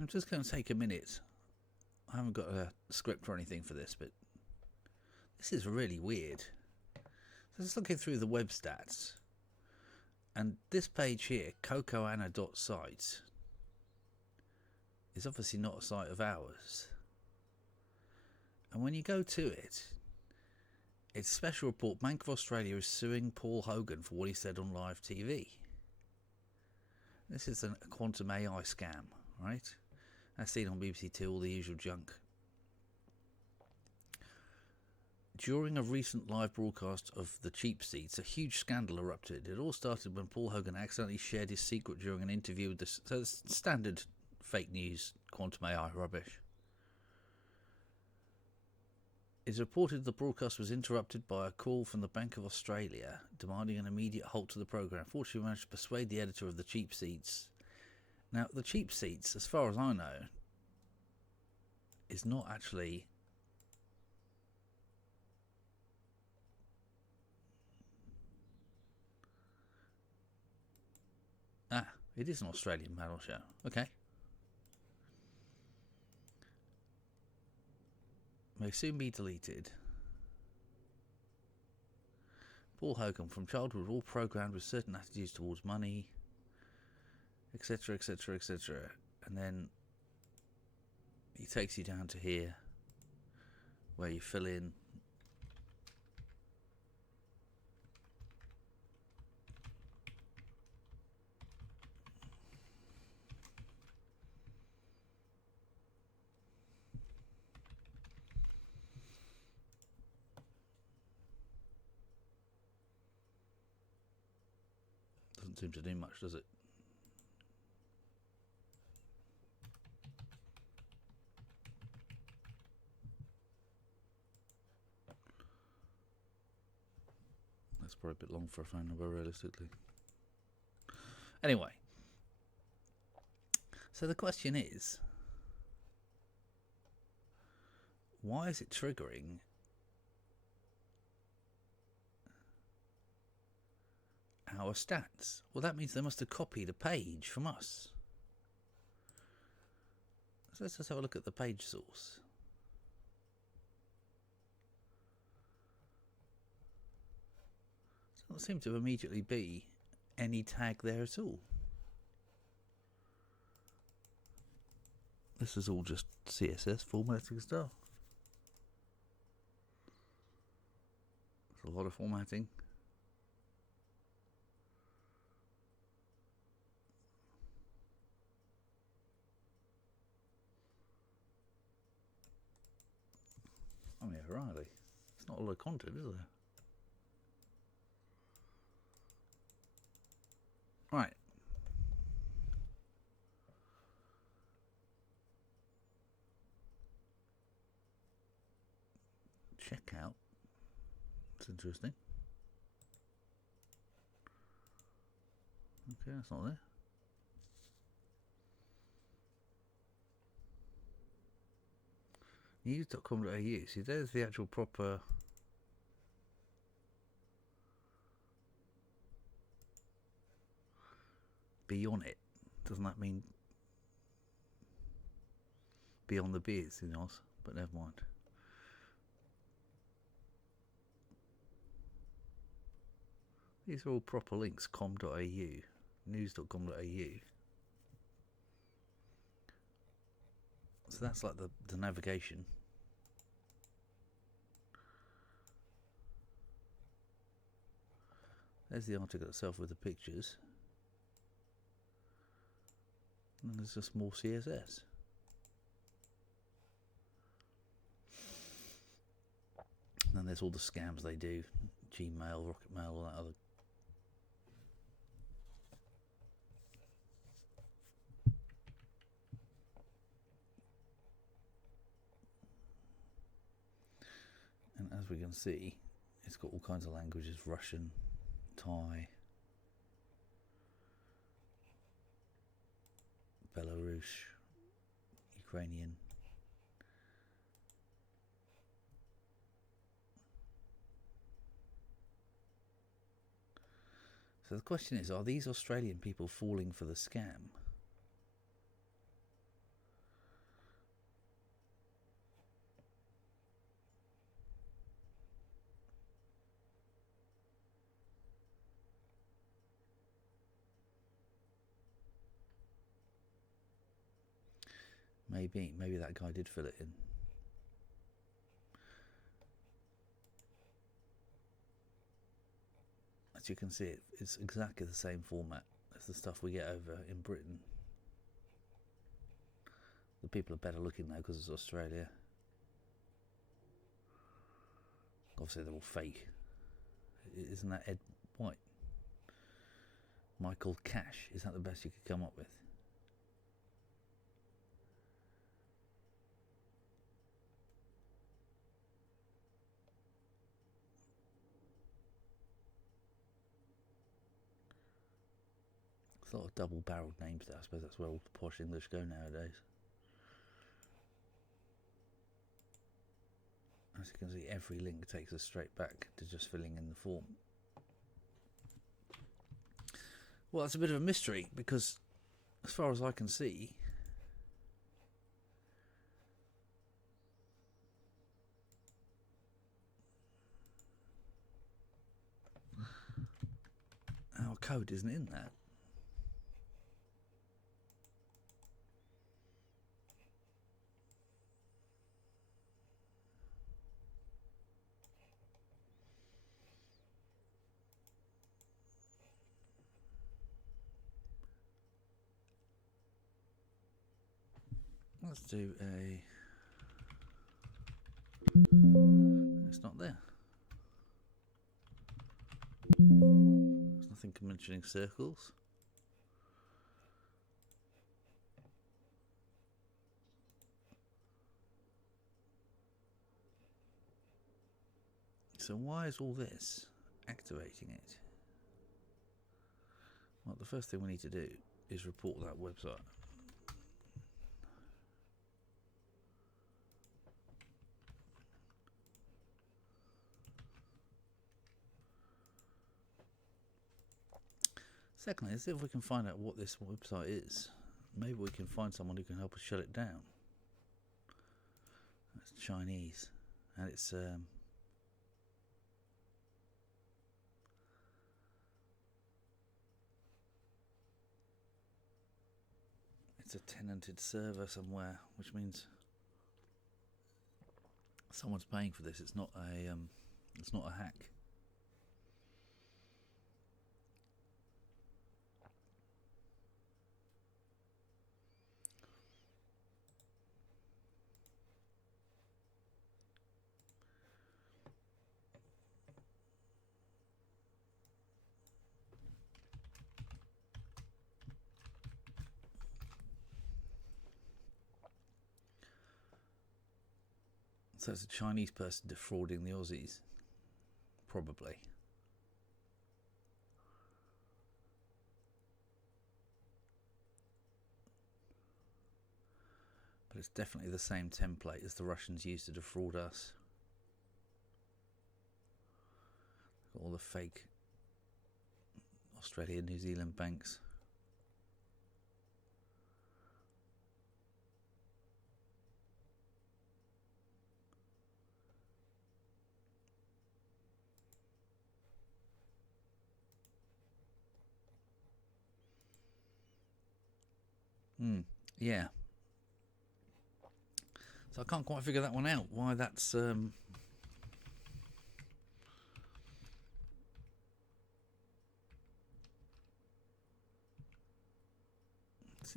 I'm just going to take a minute. I haven't got a script or anything for this, but this is really weird. So just looking through the web stats, and this page here, cocoanna.site, is obviously not a site of ours. And when you go to it, it's special report, Bank of Australia is suing Paul Hogan for what he said on live TV. This is a quantum AI scam, right? As seen on BBC Two, all the usual junk. During a recent live broadcast of the cheap seats, a huge scandal erupted. It all started when Paul Hogan accidentally shared his secret during an interview with so it's standard fake news, quantum AI rubbish. It's reported the broadcast was interrupted by a call from the Bank of Australia demanding an immediate halt to the programme. Fortunately, we managed to persuade the editor of the cheap seats. Now, the cheap seats, as far as I know, is not actually... Ah, it is an Australian panel show. Okay. May soon be deleted. Paul Hogan, from childhood, all programmed with certain attitudes towards money, etc., etc., etc. And then he takes you down to here, where you fill in doesn't seem to do much, does it? That's probably a bit long for a phone number, realistically. Anyway, so the question is, why is it triggering our stats? Well, that means they must have copied a page from us. So let's just have a look at the page source. Doesn't seem to immediately be any tag there at all. This is all just CSS formatting stuff. There's a lot of formatting. I mean, Riley, it's not a lot of content, is there? Right. Checkout. That's interesting. Okay, that's not there. News.com.au. See, there's the actual proper... be on it. Doesn't that mean be on the beers in Oz? But never mind. These are all proper links. com.au, news.com.au. So that's like the navigation. There's the article itself with the pictures. And there's just more CSS. And then there's all the scams they do. Gmail, Rocket Mail, all that other. And as we can see, it's got all kinds of languages. Russian, Thai, Belarus, Ukrainian. So the question is, are these Australian people falling for the scam? Maybe that guy did fill it in. As you can see, it's exactly the same format as the stuff we get over in Britain. The people are better looking though because it's Australia. Obviously they're all fake. Isn't that Ed White? Michael Cash, is that the best you could come up with? It's a lot of double-barreled names there. I suppose that's where all the posh English go nowadays. As you can see, every link takes us straight back to just filling in the form. Well, it's a bit of a mystery because, as far as I can see, our code isn't in that. Let's do a... It's not there. There's nothing mentioning circles. So why is all this activating it? Well, the first thing we need to do is report that website. Secondly, let's see if we can find out what this website is. Maybe we can find someone who can help us shut it down. It's Chinese, and it's a tenanted server somewhere, which means someone's paying for this. It's not a hack. So it's a Chinese person defrauding the Aussies, probably. But it's definitely the same template as the Russians used to defraud us. Got all the fake Australia, New Zealand banks. Yeah. So I can't quite figure that one out. Why that's see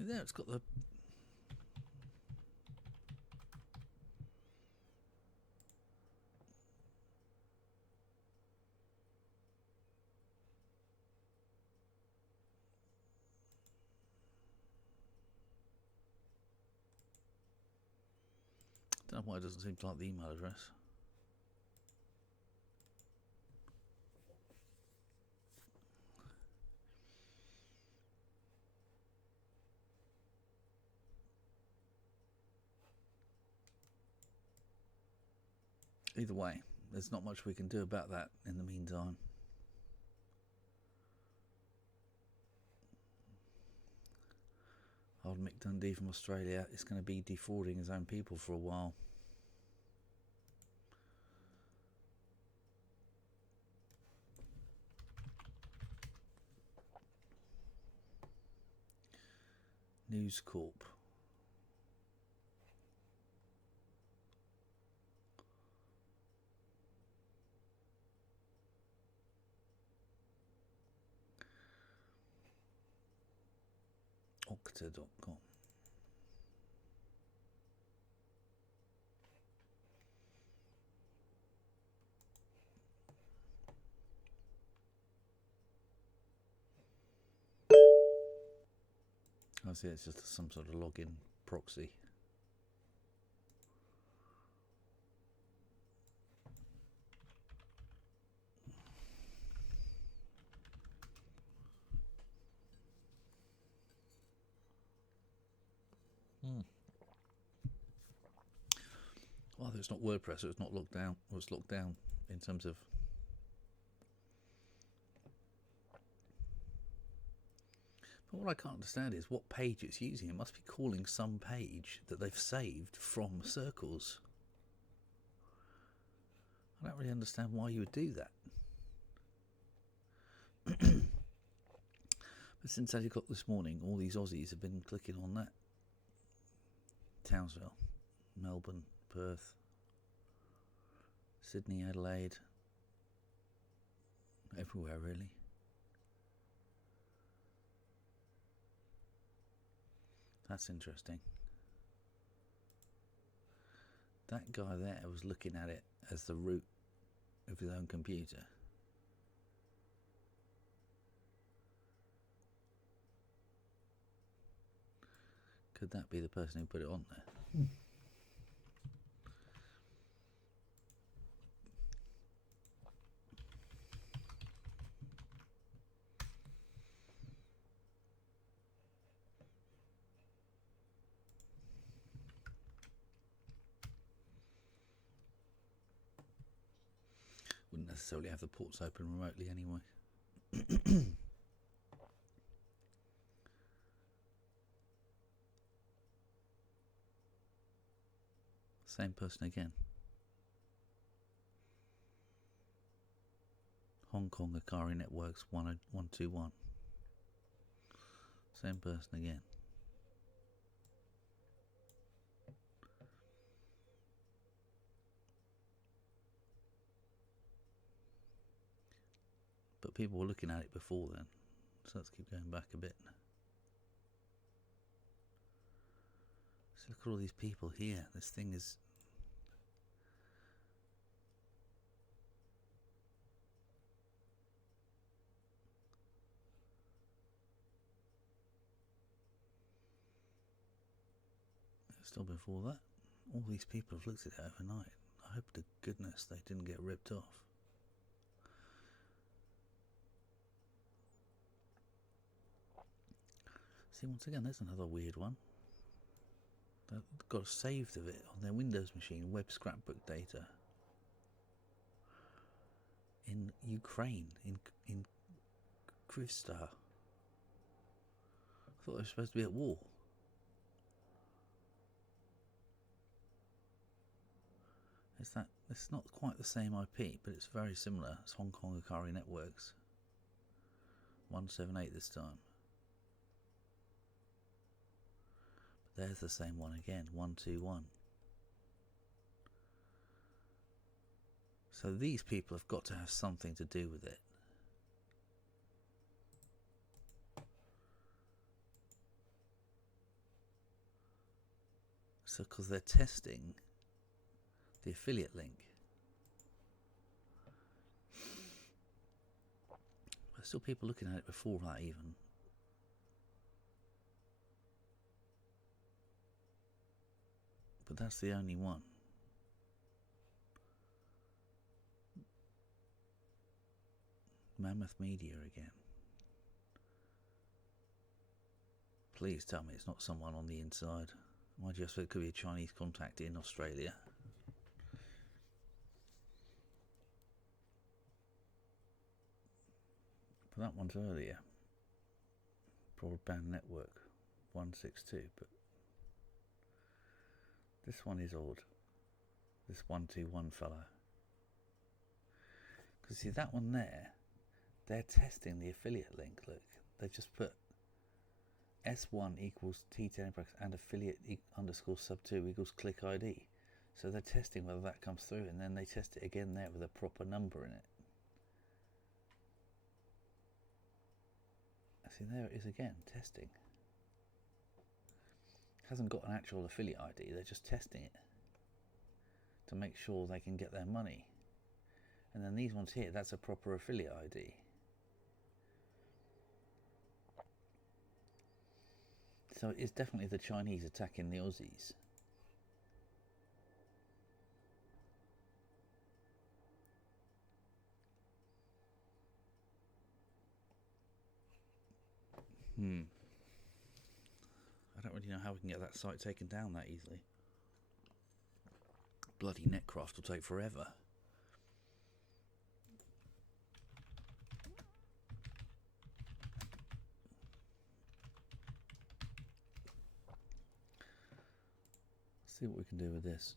there, it's got the don't know why it doesn't seem to like the email address. Either way, there's not much we can do about that in the meantime. Old Mick Dundee from Australia is going to be defrauding his own people for a while. News Corp. Twitter.com. I see it's just some sort of login proxy. Well, it's not WordPress, so it's not locked down. Well, it's locked down in terms of. But what I can't understand is what page it's using. It must be calling some page that they've saved from Circles. I don't really understand why you would do that. But since 8 o'clock this morning, all these Aussies have been clicking on that. Townsville, Melbourne, Perth, Sydney, Adelaide, everywhere really. That's interesting. That guy there was looking at it as the root of his own computer. Could that be the person who put it on there? Wouldn't necessarily have the ports open remotely anyway. Same person again. Hong Kong Akari Networks 121. Same person again. But people were looking at it before then, so let's keep going back a bit. So look at all these people here. This thing is... Still before that, all these people have looked at it overnight. I hope to goodness they didn't get ripped off. See, once again, there's another weird one. They've got a saved of it on their Windows machine, web scrapbook data. In Ukraine, in Krivstar. I thought they were supposed to be at war. It's not quite the same IP, but it's very similar. It's Hong Kong Akari Networks. 178 this time. But there's the same one again, 121. So these people have got to have something to do with it. So because they're testing the affiliate link. There's still people looking at it before that even. But that's the only one. Mammoth Media again. Please tell me it's not someone on the inside. Why do you suppose it could be a Chinese contact in Australia? But that one's earlier. Broadband Network 162, but this one is odd. This 121 fellow. Because see that one there, they're testing the affiliate link. Look, they've just put S1 equals T10 and affiliate underscore sub 2 equals click ID. So they're testing whether that comes through, and then they test it again there with a proper number in it. See, there it is again, testing. hasn't got an actual affiliate ID. They're just testing it to make sure they can get their money. And then these ones here, that's a proper affiliate ID. So it is definitely the Chinese attacking the Aussies. I don't really know how we can get that site taken down that easily. Bloody Netcraft will take forever. Let's see what we can do with this.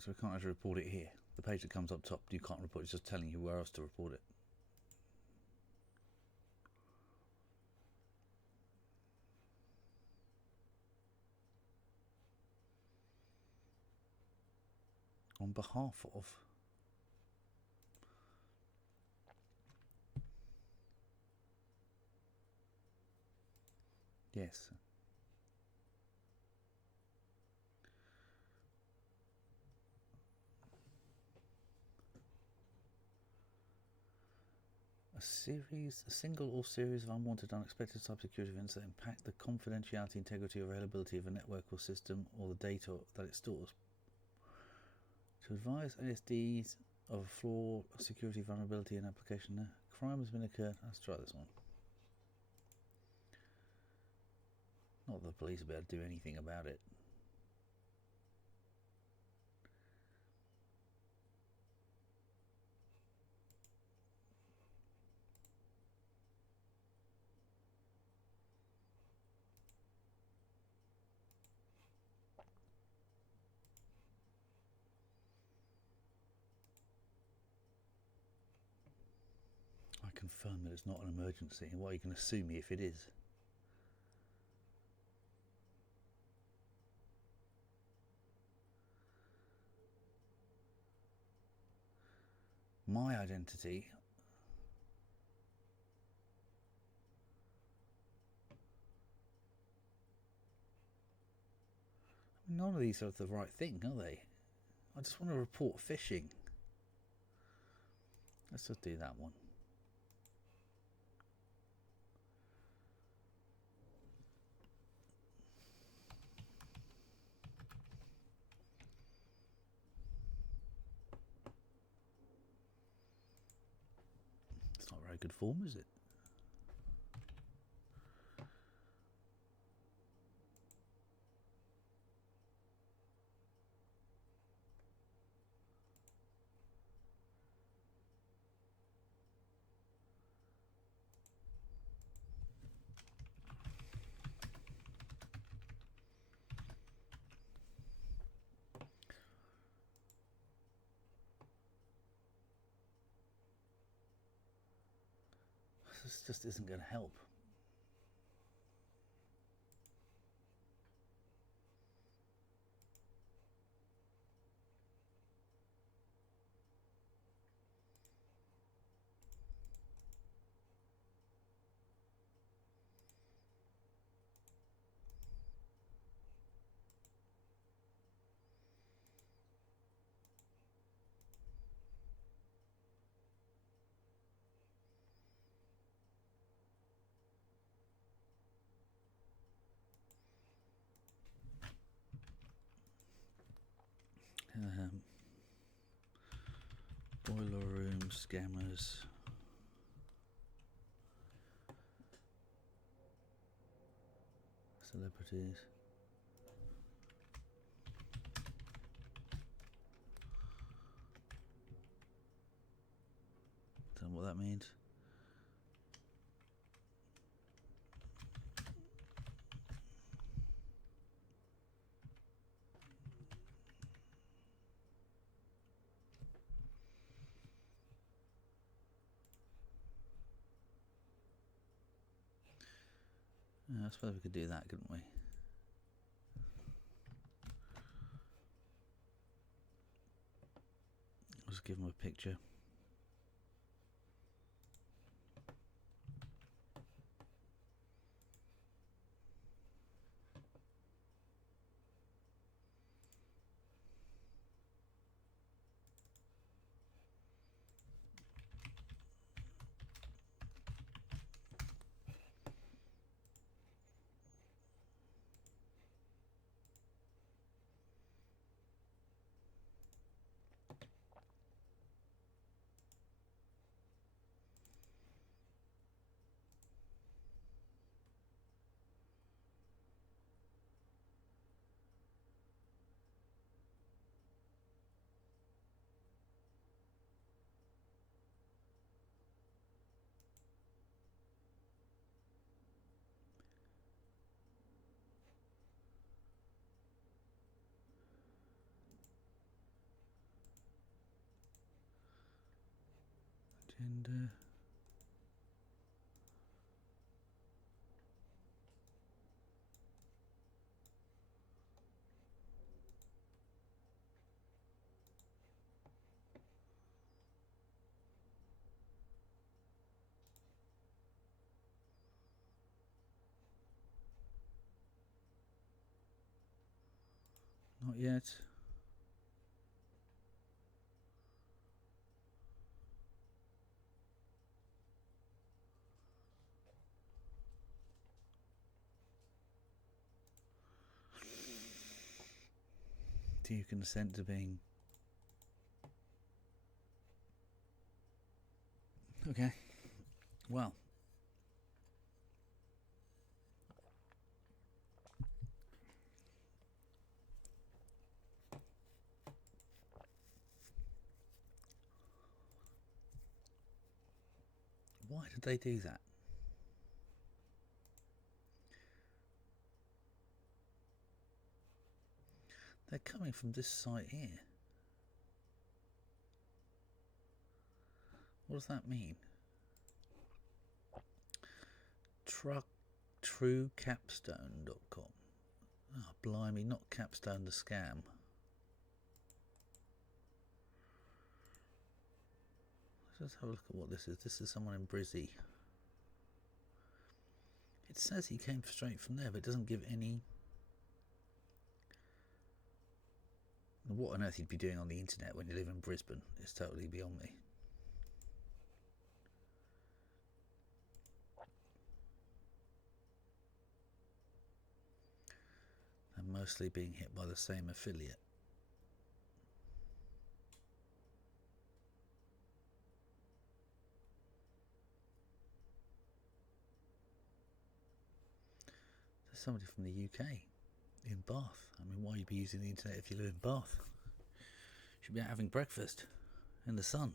So we can't actually report it here. The page that comes up top, you can't report it. It's just telling you where else to report it. On behalf of. Yes. A single or series of unwanted, unexpected cybersecurity events that impact the confidentiality, integrity, or availability of a network or system or the data that it stores. To advise ASDs of a flaw, security vulnerability, and application. Crime has been occurred. Let's try this one. Not that the police will be able to do anything about it. I confirm that it's not an emergency. Why are you going to sue me if it is? My identity. None of these are the right thing, are they? I just want to report phishing. Let's just do that one. It's not a very good form, is it? This just isn't going to help. Boiler room scammers. Celebrities. that means. I suppose we could do that, couldn't we? I'll just give him a picture. Agenda. Not yet. Do you consent to being... Okay. Well. Why did they do that? They're coming from this site here. What does that mean? TrueCapstone.com. Oh, blimey, not Capstone the scam. Let's have a look at what this is. This is someone in Brizzy. It says he came straight from there, but it doesn't give any... What on earth he'd be doing on the internet when you live in Brisbane is totally beyond me. And mostly being hit by the same affiliate. There's somebody from the UK in Bath. I mean, why would you be using the internet if you live in Bath? You should be out having breakfast in the sun.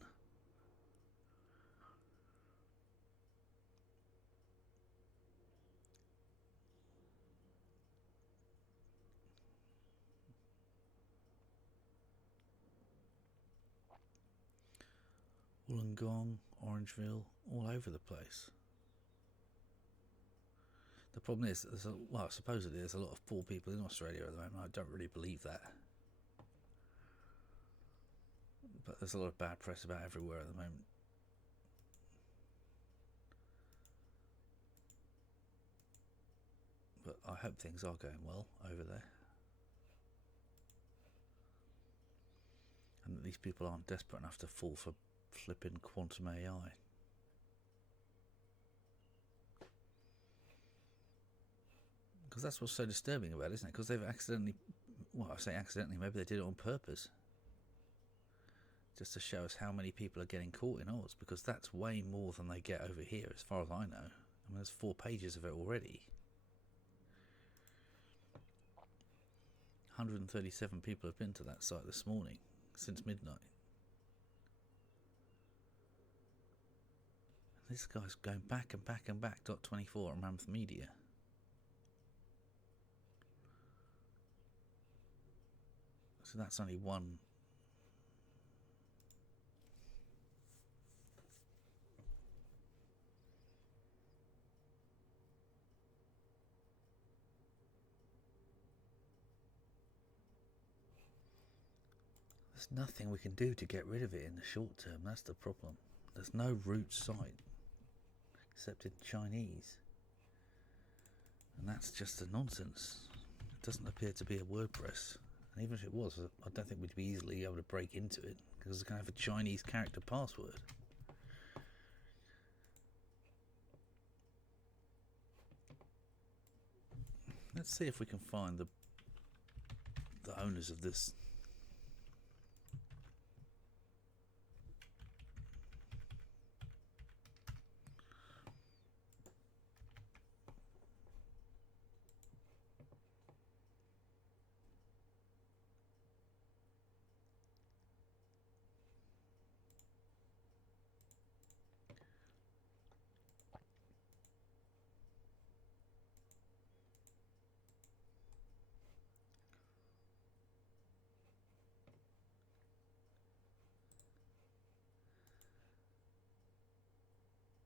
Wollongong, Orangeville, all over the place. The problem is, well, supposedly there's a lot of poor people in Australia at the moment. I don't really believe that. But there's a lot of bad press about everywhere at the moment. But I hope things are going well over there. And that these people aren't desperate enough to fall for flipping quantum AI. Because that's what's so disturbing about it, isn't it? Because they've accidentally, well, I say accidentally, maybe they did it on purpose. Just to show us how many people are getting caught in Oz, because that's way more than they get over here, as far as I know. I mean, there's 4 pages of it already. 137 people have been to that site this morning, since midnight. This guy's going back and back and back. .24 at Mammoth Media. So that's only one. There's nothing we can do to get rid of it in the short term. That's the problem. There's no root site except in Chinese. And that's just a nonsense. It doesn't appear to be a WordPress. And even if it was, I don't think we'd be easily able to break into it because it's going to have a Chinese character password. Let's see if we can find the owners of this.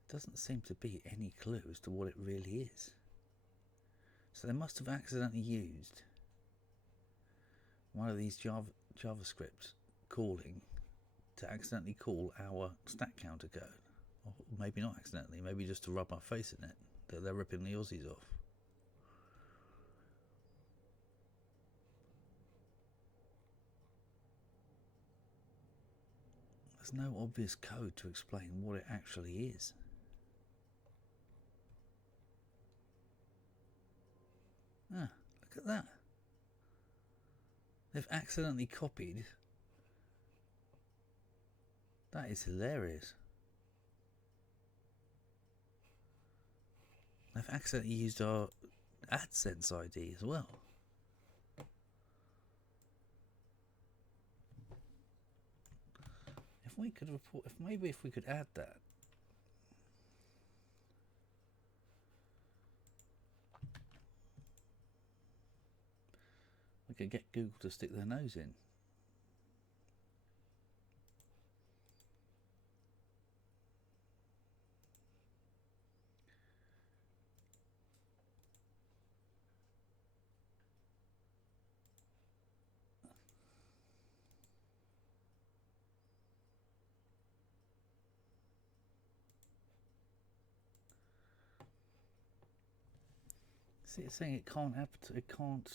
Doesn't seem to be any clue as to what it really is. So they must have accidentally used one of these JavaScript calling to accidentally call our stat counter code. Or maybe not accidentally, maybe just to rub our face in it, that they're ripping the Aussies off. There's no obvious code to explain what it actually is. Ah, look at that. They've accidentally copied. That is hilarious. They've accidentally used our AdSense ID as well. If we could report, if we could add that. We could get Google to stick their nose in. See, it's saying it can't have it can't.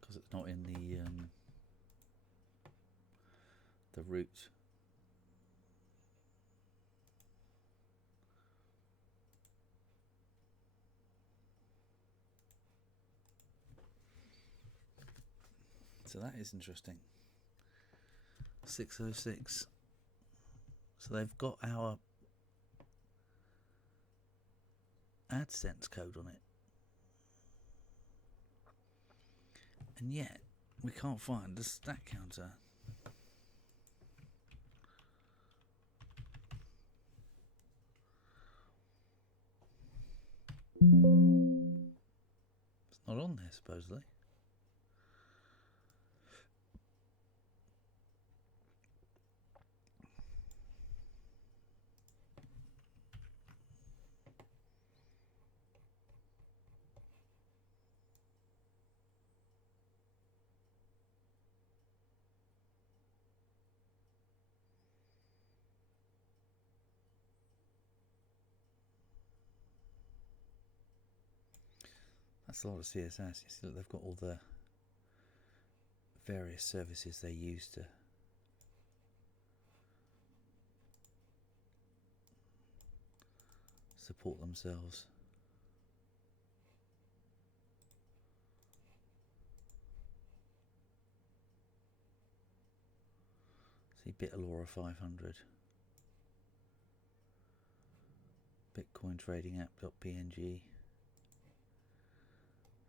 Because it's not in the root. So that is interesting. 606. So they've got our AdSense code on it. And yet, we can't find the stat counter. It's not on there, supposedly. That's a lot of CSS. You see that they've got all the various services they use to support themselves. See BitAlora 500. Bitcoin trading app.png.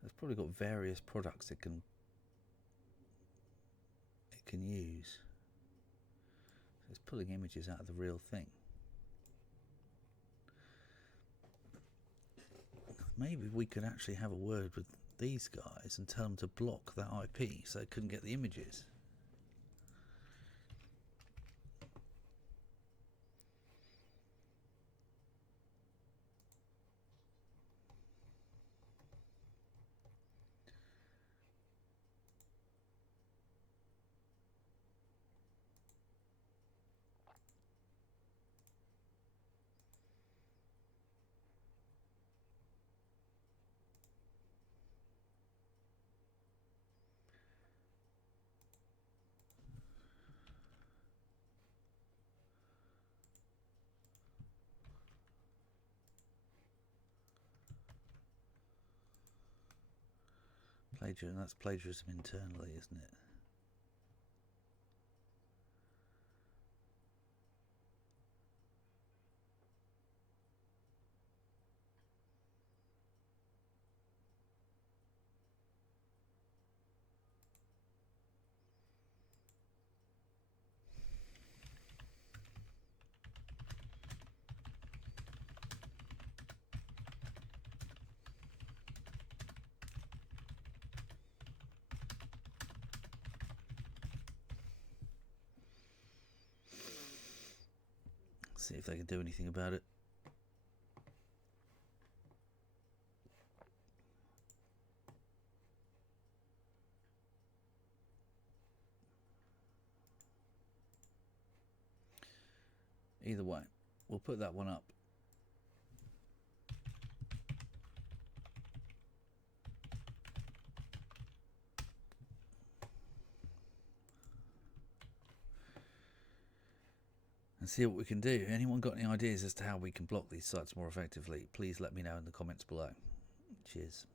It's probably got various products it can use. So it's pulling images out of the real thing. Maybe we could actually have a word with these guys and tell them to block that IP so they couldn't get the images. Plagiarism, that's plagiarism internally, isn't it? See if they can do anything about it. Either way, we'll put that one up. And see what we can do. Anyone got any ideas as to how we can block these sites more effectively? Please let me know in the comments below. Cheers.